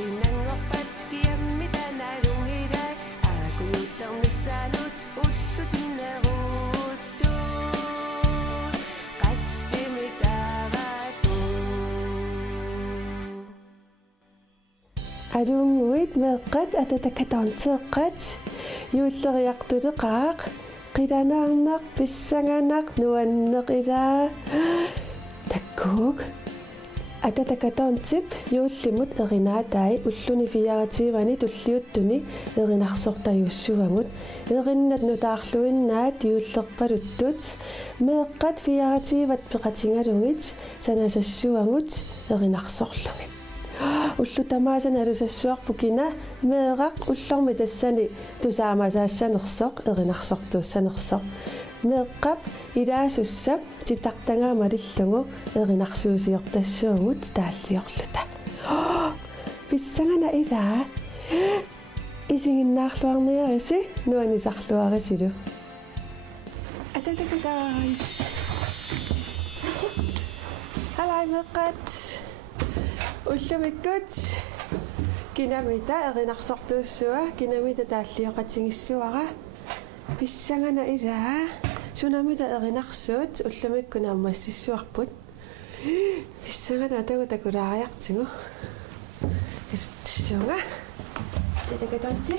Sinangorpat kiammita nalungirai akuyullernissaanut ullusinneruttu qassimitaavatu алунгуит меэккат ататакатаонтеэккат юуллериартулеқаақ қиланаарнақ писсанганақ нуаннеқилаа таккук ататакатаонтип юуллимут эринаатай уллуни фиаративани туллиуттуни эринарсортаюссуамут эриннат нутаарлуиннаат юуллерпалуттут меэккат фиаративат пеқатингалугит санасассуамут эринарсорлуги уллу тамаасан алусассуарпукина меэрaq уллорми тассани тусаамасаассанерсоқ эринарсортууссанерсоқ меэққап илаасуссап титартангаама лиллугу эринарсуусиортассуумут тааллиорлута писсангана илаа исигиннаарлуарниариси нуанисарлуарисилу ататакагаит халай меққат уллумиккут кинамита эринарсортууссуа кинамита тааллиоқатингиссуара писсангана илаа сунамита эринарсуут уллумиккуна аммассиссуарпут писсангана атагутакулаариартигу исуттсуга тетакатанти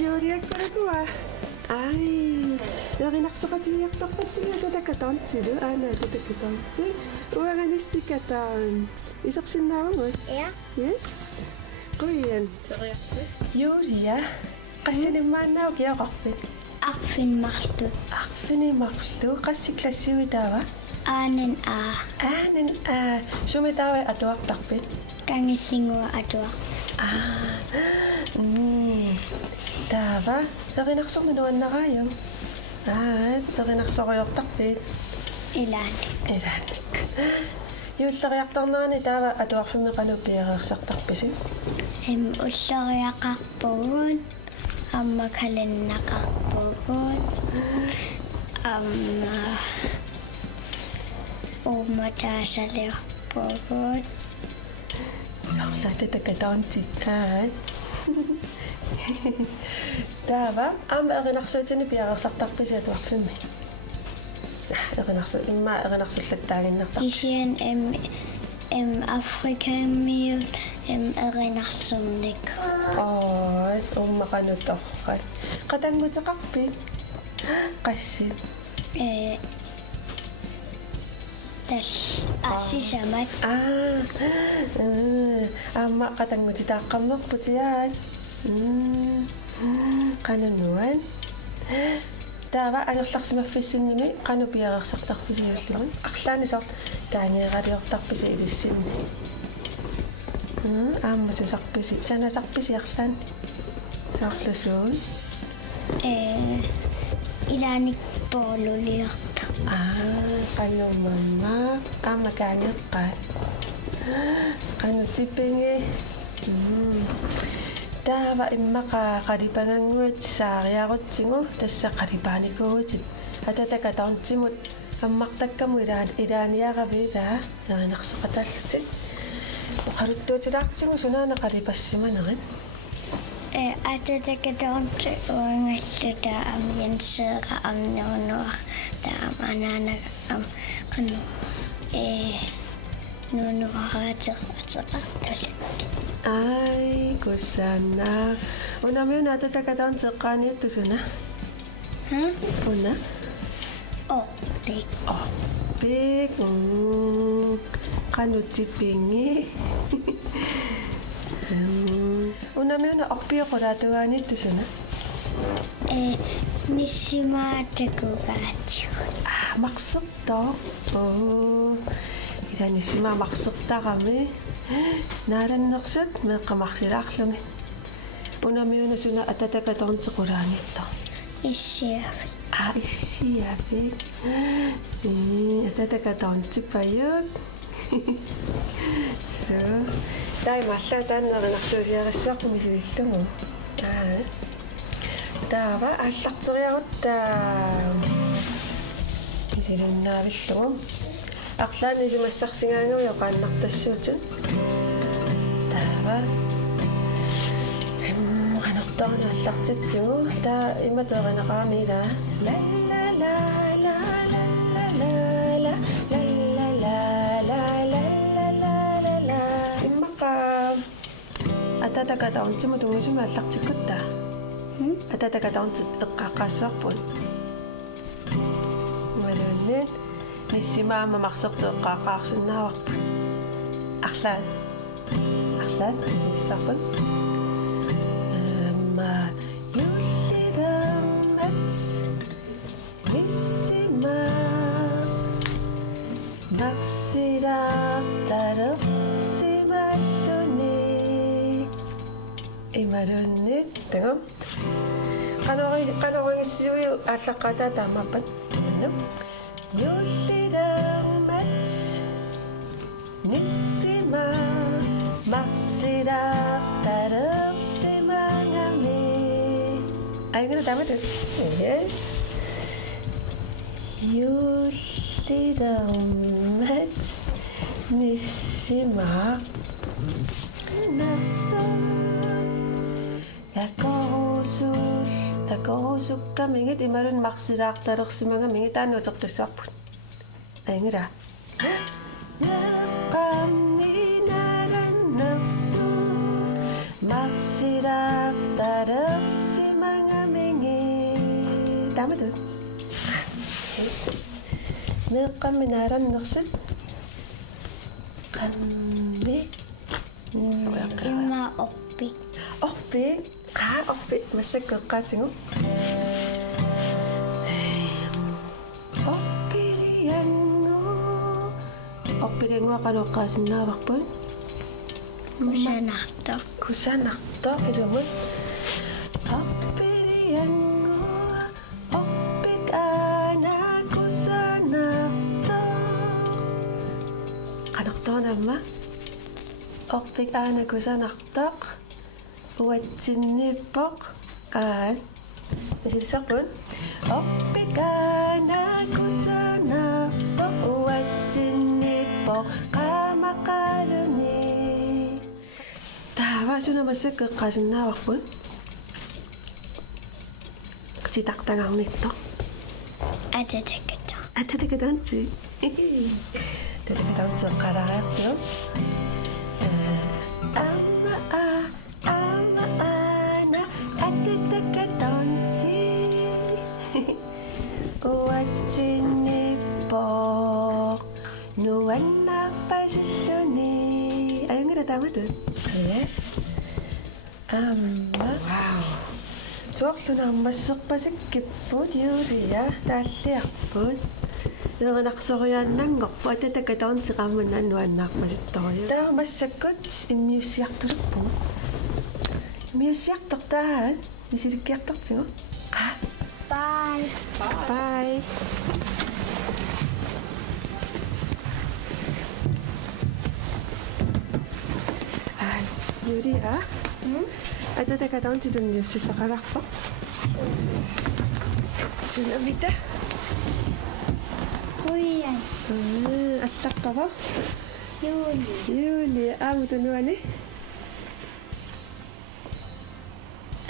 요리학거라고와 아이 여기 낙서가지역떡같이 여자다가던지루 아나 여자다가던지 우아가니시가던지 이석신 나온 거 Ja. 예스 고이엔 요리야 가시는 만나고 기억없지 Arfin Martu. 아프니 막루 가시 클래시위다와 Anen A. 아는 아 쇼메다와 아도악딱빛 Gangisingua Adua. Tava, nakinaksominuan na kayo. Nakinaksokoyoktaktit. Ilanik. Ilanik. Yung sakayaktak na ni Tava, atuwakfimi kanupiyakaktaktakpisin. Ulloriaqarpugun. Ammakalinnaqarpugun. Uumataasaliarpugun. Saklati takataontit. Tava, akinaksoitini piyakaktakpisin atuwakfimi. Akinaksoillattaaginnartak. Isian Afrikamiut erinarsunnik. Ummakanutokkat. Katangutaqarpi. Qassit. Tas asisamat. Amma katangutitaqqammerputiaan. Qanunuan. Tava anerlarsimaffissinimi qanupiarersartarpisiullugun. Арлааnisort kaanieqaliortarpisi ilissinni. Aammasusarpisi sanasarpisi arlaani. Saarlusuun. Ilanik pooluliorta. Qanumamma aammakaanieqqaat. Qanutipingi. Tava immaqa qalipanganguit saariarutsingu tassa qalipaanikuutit atatakataortimut аммартаккаму иланиаравиилаа неринарсоқатааллутик оқалуттуутилаартигу сунаана қалипассиманерит ататакатаорти уангаллута янсеэра амнернуар таам анаанаг кану нунуараатер атеқарталит ай кусана унамиуна ататакатаортеққааниаттусуна уна Big. Big. Qanutipingi. Unamiuna orpiuqulaatugaanittusuna. Nissimaatakugaatigu. Maqsertaa. Ila nissima maqsertarami. Naalannersut meeqqamarsilaarlungi. Unamiuna suna atatakatoorntequlaanitto. Issiavi. Issiavi. Atatakatoorntipayuk. So, таи маллаатааннеринарсуусиарissуарпу мисилиллугу таава аллартериарутта мисилуннаавиллугу арлаани симассарсигаангуйо qaannartassuutun таава qanartornu аллартитсигу таа иматуеринеqaamила ла ла ла ла ла ла ла ататакатаунтиму тунгусума аллартиккутта ататакатаунтит эққааққаассуарпут малууннит ниссимаама марсерту эққааққаарсиннааварпут арлаан исиссарпут юллирамат ниссима марсираартарерсимааллуни ималууннит тагам канорингиссиуи ааллаққатаа таамааппат юллирамат ниссима марсираартарерсимаангами айгана таамат yes юллирамат ниссима нарсо акорусуккамигит ималун марсилаарталерсимагамиги таануутертуссуарпут ангила неқамминараннерсу марсилаарталерсимагамиги тааматут yes неқамминараннерсут qammi имма оппи орпи орпи массаккеққаатигу орпириангуа каноққаасиннааварпут кусанартоо илумут орпириангуа орпикаана кусанартоо канартоонамма орпикаана кусанартоқ уатсинниппоқ исилсарпут орпикаана кусанартоқ уатсинниппоқ qaamaqaluni таавасунамассаккеққасиннааварпут титартагарнитто ататакатанти татакатанти қалариартиу ана ататакатанти уатсинниппоқ нуаннарпасиллуни аюнгила тааматут yes вау суорлунаармассерпасиккиппут юрия тааллиарпут неринарсориааннангорпу ататакатаорнтеқарман нуаннаарпаситториу таармассаккут иммиуссиартулуппу иммиуссиартортаат исиликкиартартигу бай юрия ататакатаорнтитун юссисақаларпа сунамита уян аллаққава юли аамутунуани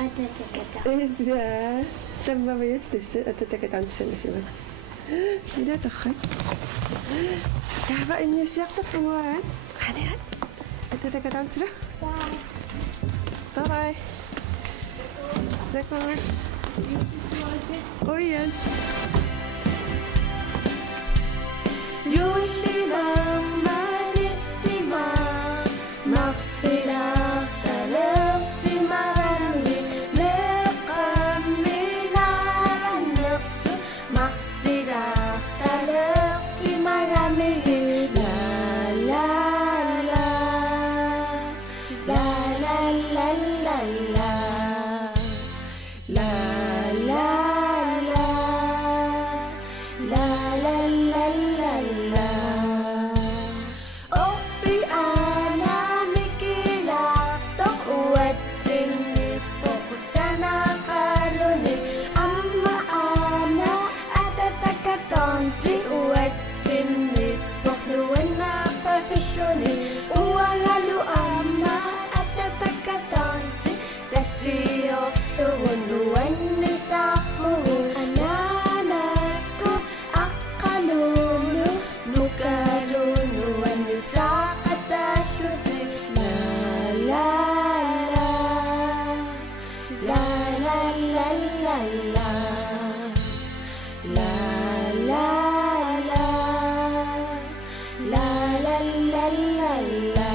ататаката таммавиуттус ататакатаорнтисанасимана мила тархат таава инниуссиартарпугуаат ханиат ататакатаорнтила Bye-bye. D'accord. Oyan. Yulilamanissima marsilaartalersimarami meqamminarannersu marsilaartalersimarami la la la la la la la la la la la la la la la la oppi ana miki la la la la.